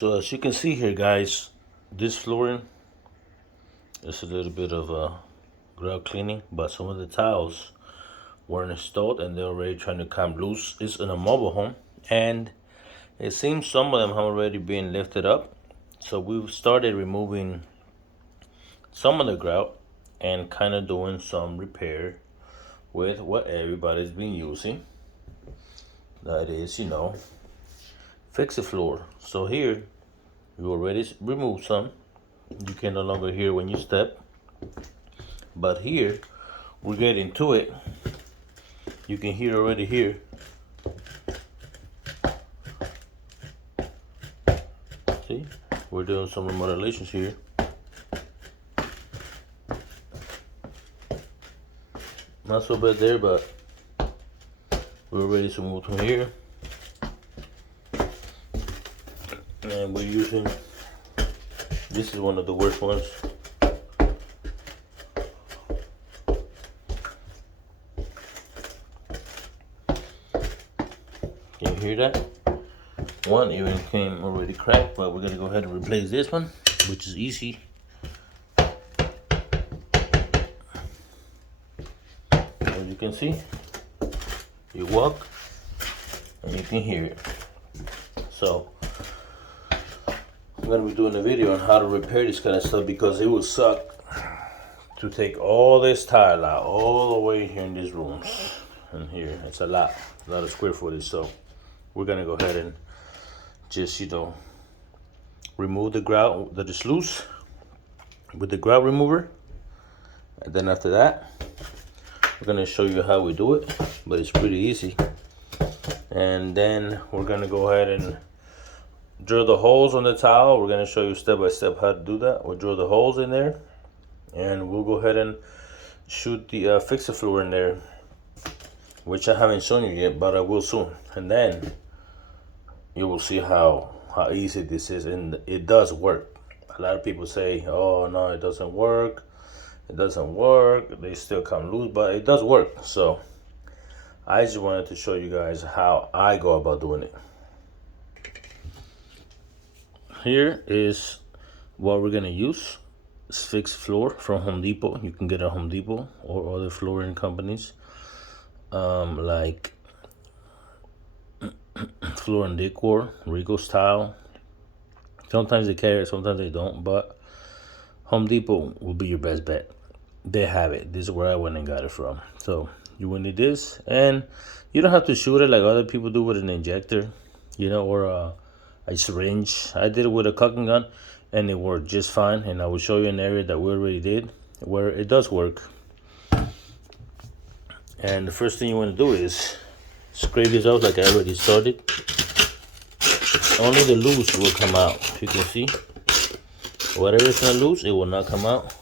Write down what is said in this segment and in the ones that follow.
So as you can see here, guys, this flooring is a little bit of grout cleaning, but some of the tiles weren't installed and they're already trying to come loose. It's in a mobile home, and it seems some of them have already been lifted up. So we've started removing some of the grout and kind of doing some repair with what everybody's been using. That is, fix a floor. So here, you already removed some. You can no longer hear when you step. But here, we're getting to it. You can hear already here. See, we're doing some remodelations here. Not so bad there, but we're ready to move from here. And we're using, this is one of the worst ones. Can you hear that? One even came already cracked, but we're gonna go ahead and replace this one, which is easy. As you can see, you walk and you can hear it. So I'm gonna be doing a video on how to repair this kind of stuff, because it would suck to take all this tile out all the way here in these rooms. And here, it's a lot of square footage. So we're gonna go ahead and just, remove the grout that is loose with the grout remover. And then after that, we're gonna show you how we do it, but it's pretty easy. And then we're gonna go ahead and drill the holes on the tile. We're gonna show you step by step how to do that. We'll drill the holes in there, and we'll go ahead and shoot the fixer floor in there, which I haven't shown you yet, but I will soon. And then you will see how easy this is, and it does work. A lot of people say, oh no, it doesn't work, they still come loose, but it does work. So I just wanted to show you guys how I go about doing it. Here is what we're gonna use. It's fixed floor from Home Depot. You can get it at Home Depot or other flooring companies, like Floor and Decor, Rico Style. Sometimes they carry it, sometimes they don't, but Home Depot will be your best bet. They have it. This is where I went and got it from. So you will need this, and you don't have to shoot it like other people do with an injector, or a syringe. I did it with a caulking gun, and it worked just fine. And I will show you an area that we already did where it does work. And the first thing you want to do is scrape this out like I already started. Only the loose will come out. You can see, whatever is not loose, it will not come out.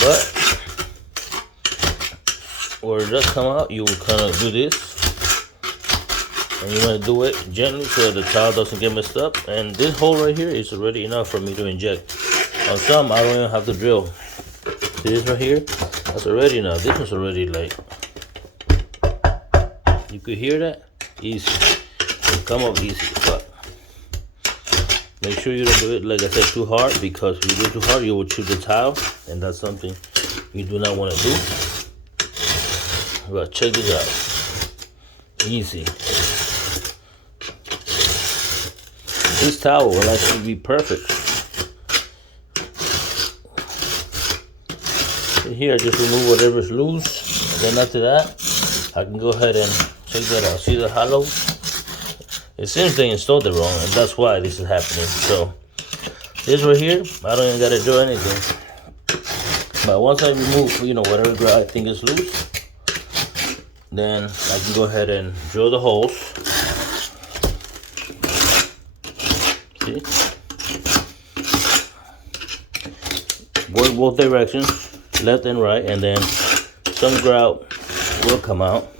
But where it does come out, you will kind of do this, and you want to do it gently so the tile doesn't get messed up. And this hole right here is already enough for me to inject. On some, I don't even have to drill. See this right here? That's already enough. This one's already you could hear that? Easy. It'll come up easy, but make sure you don't do it, like I said, too hard, because if you do too hard, you will chew the tile, and that's something you do not want to do. But check this out. Easy. This towel will actually be perfect. And here, I just remove whatever's loose, and then after that, I can go ahead and check that out. See the hollow? It seems they installed it wrong, and that's why this is happening. So this right here, I don't even gotta do anything. But once I remove, whatever grout I think is loose, then I can go ahead and drill the holes. See? Work both directions, left and right, and then some grout will come out.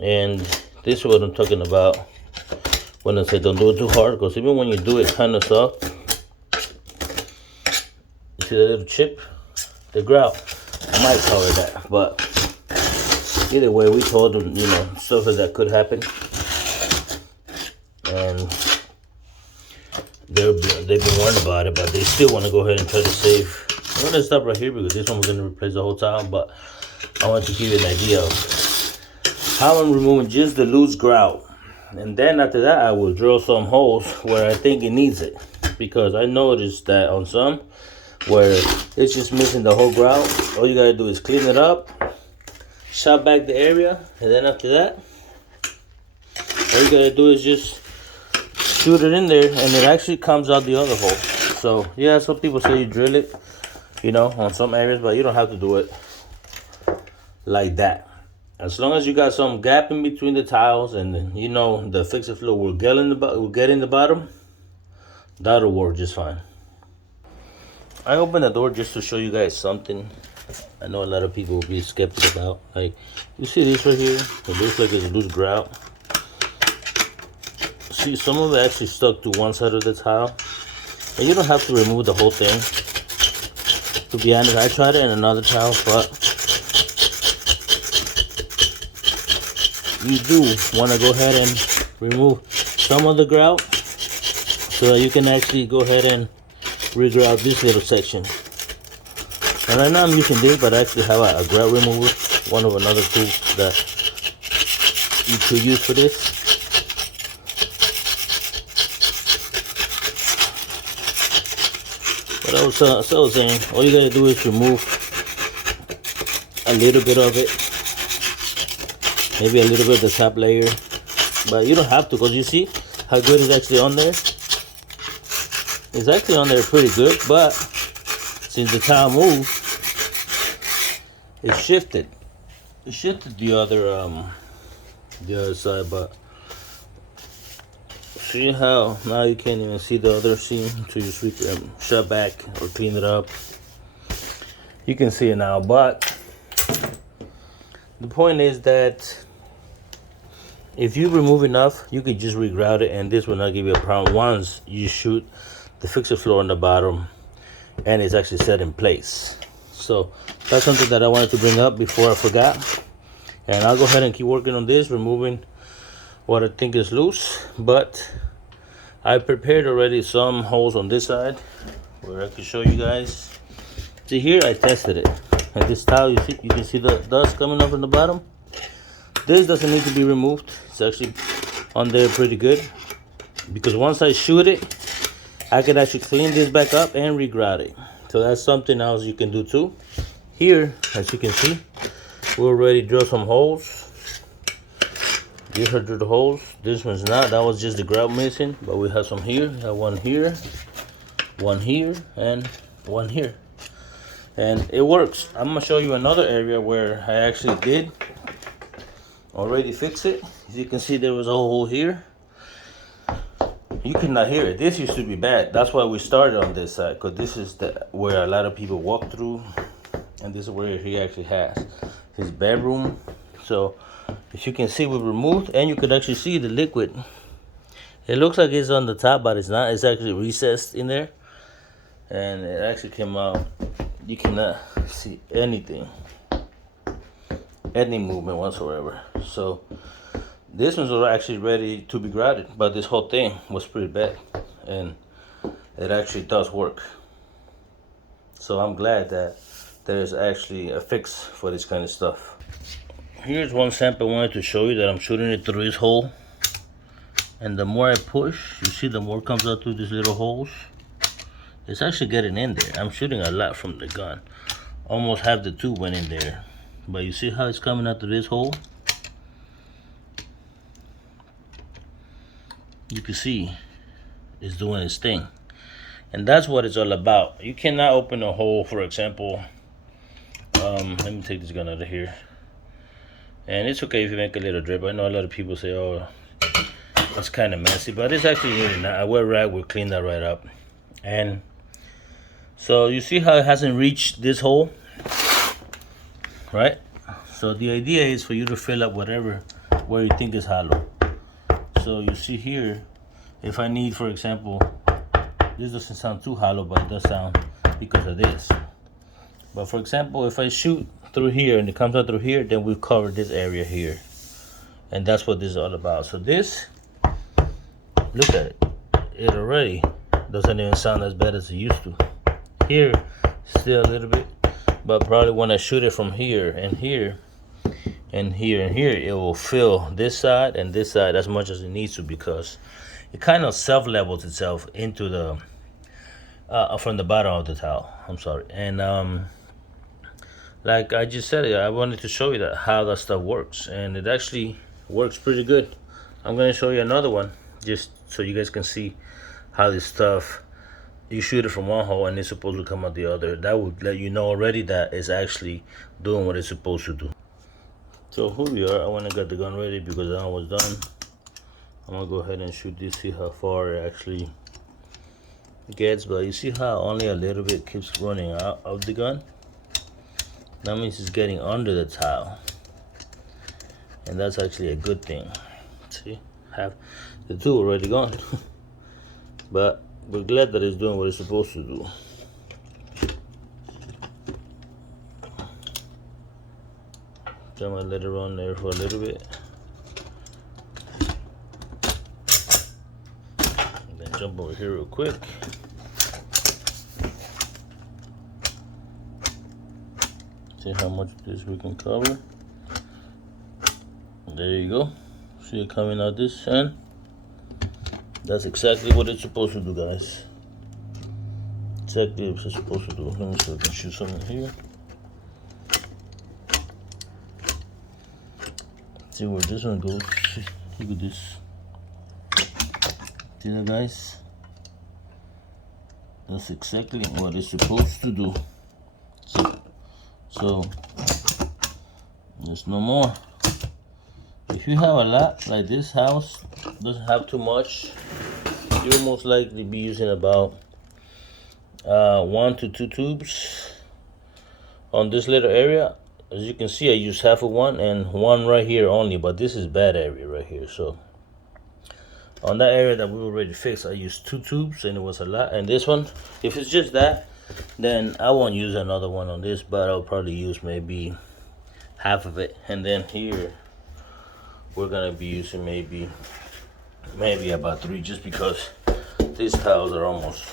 And this is what I'm talking about when I say don't do it too hard, because even when you do it kind of soft, you see that little chip? The grout might cover that, but either way, we told them, stuff like that could happen. and they've been warned about it, but they still want to go ahead and try to save. I'm gonna stop right here because this one we're gonna replace the whole tile, but I want to give you an idea of how I'm removing just the loose grout. And then after that, I will drill some holes where I think it needs it, because I noticed that on some where it's just missing the whole grout, all you gotta do is clean it up, shop back the area, and then after that, all you gotta do is just shoot it in there, and it actually comes out the other hole. So yeah, some people say you drill it, you know, on some areas, but you don't have to do it like that. As long as you got some gap in between the tiles, and you know the fixer fluid will get in the bottom, that'll work just fine. I opened the door just to show you guys something I know a lot of people will be skeptical about. Like, you see this right here? It looks like it's a loose grout. See, some of it actually stuck to one side of the tile, and you don't have to remove the whole thing. To be honest, I tried it in another tile, but you do want to go ahead and remove some of the grout so that you can actually go ahead and re-grout this little section. And right now I'm using this, but I actually have a grout remover, one of another tool that you could use for this. But I was saying, all you gotta do is remove a little bit of it, maybe a little bit of the top layer, but you don't have to, because you see how good it's actually on there. It's actually on there pretty good, but since the tile moved, it shifted. It shifted the other side, but see how now you can't even see the other seam until you sweep it, shut back or clean it up. You can see it now, but the point is that if you remove enough, you could just re-grout it, and this will not give you a problem once you shoot the fixer floor on the bottom and it's actually set in place. So that's something that I wanted to bring up before I forgot, and I'll go ahead and keep working on this, removing what I think is loose. But I prepared already some holes on this side where I can show you guys. See here, I tested it, and this tile, you can see the dust coming up in the bottom. This doesn't need to be removed. It's actually on there pretty good, because once I shoot it, I can actually clean this back up and re-grout it. So that's something else you can do too. Here, as you can see, we already drilled some holes. These are drilled holes. This one's not. That was just the grout missing, but we have some here. We have one here, and one here. And it works. I'm gonna show you another area where I actually did already fix it. As you can see, there was a hole here. You cannot hear it. This used to be bad. That's why we started on this side, because this is where a lot of people walk through, and this is where he actually has his bedroom. So as you can see, we removed, and you could actually see the liquid. It looks like it's on the top, but it's not. It's actually recessed in there, and it actually came out. You cannot see anything, any movement whatsoever. So this one's actually ready to be grouted, but this whole thing was pretty bad, and it actually does work. So I'm glad that there's actually a fix for this kind of stuff. Here's one sample I wanted to show you that I'm shooting it through this hole, and the more I push, you see the more comes out through these little holes. It's actually getting in there. I'm shooting a lot from the gun. Almost half the tube went in there, but you see how it's coming out through this hole? You can see it's doing its thing, and that's what it's all about. You cannot open a hole, for example, let me take this gun out of here, and it's okay if you make a little drip. I know a lot of people say, oh, it's kind of messy, but it's actually really not. A wet rag will clean that right up. And so you see how it hasn't reached this hole, right? So the idea is for you to fill up whatever where you think is hollow. So you see here, if I need, for example, this doesn't sound too hollow, but it does sound because of this. But for example, if I shoot through here and it comes out through here, then we've covered this area here. And that's what this is all about. So this look at it. It already doesn't even sound as bad as it used to. Here, still a little bit, but probably when I shoot it from here and here and here and here, it will fill this side and this side as much as it needs to, because it kind of self-levels itself into the from the bottom of the towel. I'm sorry. And like I just said, I wanted to show you that how that stuff works, and it actually works pretty good. I'm gonna show you another one just so you guys can see how this stuff, you shoot it from one hole and it's supposed to come out the other. That would let you know already that it's actually doing what it's supposed to do. So here we are. I went and got the gun ready because I was done. I'm gonna go ahead and shoot this, see how far it actually gets. But you see how only a little bit keeps running out of the gun? That means it's getting under the towel, and that's actually a good thing. See, have the two already gone. But we're glad that it's doing what it's supposed to do. So I'm gonna let it run there for a little bit, and then jump over here real quick. See how much of this we can cover. There you go. See it coming out this end. That's exactly what it's supposed to do, guys. Exactly what it's supposed to do. Let me see if I can shoot something here. See where this one goes. Look at this. See that, guys? That's exactly what it's supposed to do. So there's no more. If you have a lot, like this house doesn't have too much, you'll most likely be using about 1 to 2 tubes on this little area. As you can see, I use half of one and one right here only, but this is bad area right here. So on that area that we already fixed, I used 2 tubes and it was a lot. And this one, if it's just that, then I won't use another one on this, but I'll probably use maybe half of it. And then here we're gonna be using maybe about 3, just because these tiles are almost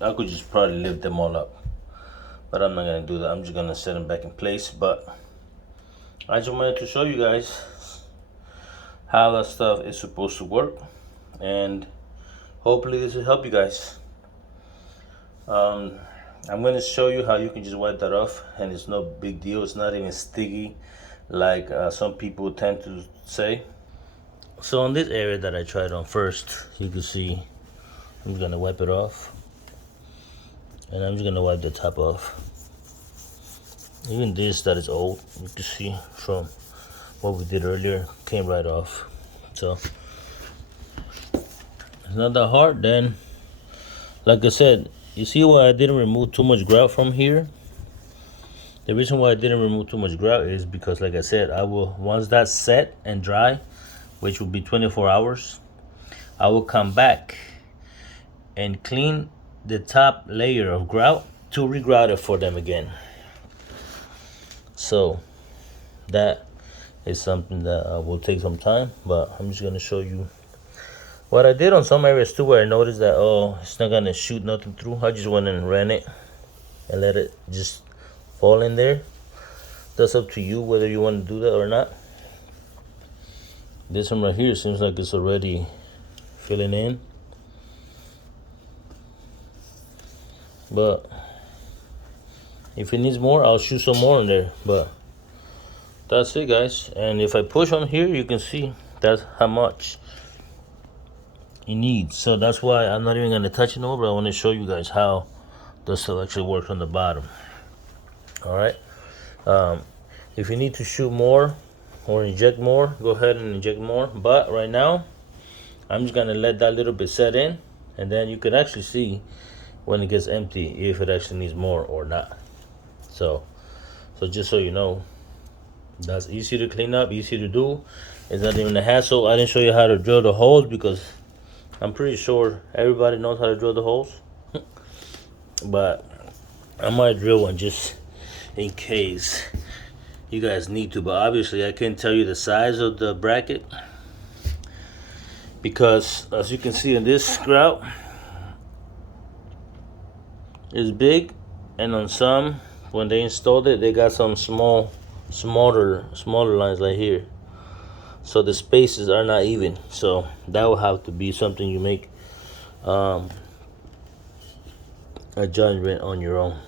I could just probably lift them all up, but I'm not gonna do that. I'm just gonna set them back in place. But I just wanted to show you guys how that stuff is supposed to work, and hopefully this will help you guys. I'm going to show you how you can just wipe that off, and it's no big deal. It's not even sticky like some people tend to say. So on this area that I tried on first, you can see I'm just going to wipe it off, and I'm just going to wipe the top off. Even this that is old, you can see from what we did earlier, came right off. So it's not that hard. Then, like I said, you see why I didn't remove too much grout from here? The reason why I didn't remove too much grout is because, like I said, I will, once that's set and dry, which will be 24 hours, I will come back and clean the top layer of grout to re-grout it for them again. So that is something that will take some time, but I'm just gonna show you what I did on some areas too, where I noticed that, oh, it's not gonna shoot nothing through. I just went and ran it and let it just fall in there. That's up to you whether you want to do that or not. This one right here seems like it's already filling in, but if it needs more, I'll shoot some more in there. But that's it, guys. And if I push on here, you can see that's how much it needs. So that's why I'm not even going to touch it over. But I want to show you guys how the stuff actually works on the bottom. All right. If you need to shoot more or inject more, go ahead and inject more. But right now, I'm just going to let that little bit set in, and then you can actually see when it gets empty if it actually needs more or not. So just so you know, that's easy to clean up, easy to do. It's not even a hassle. I didn't show you how to drill the holes because I'm pretty sure everybody knows how to drill the holes. But I might drill one just in case you guys need to. But obviously I can't tell you the size of the bracket because as you can see in this grout, it's big, and on some, when they installed it, they got some smaller lines like here, so the spaces are not even. So that will have to be something you make a judgment on your own.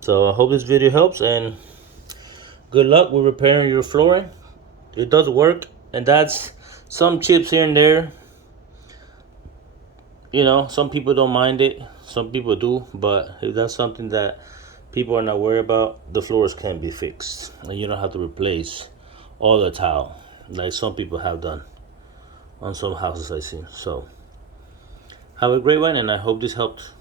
So I hope this video helps, and good luck with repairing your flooring. It does work, and that's some chips here and there. You know, some people don't mind it, some people do, but if that's something that people are not worried about, the floors can be fixed, and you don't have to replace all the tile like some people have done on some houses I've seen. So have a great one, and I hope this helped.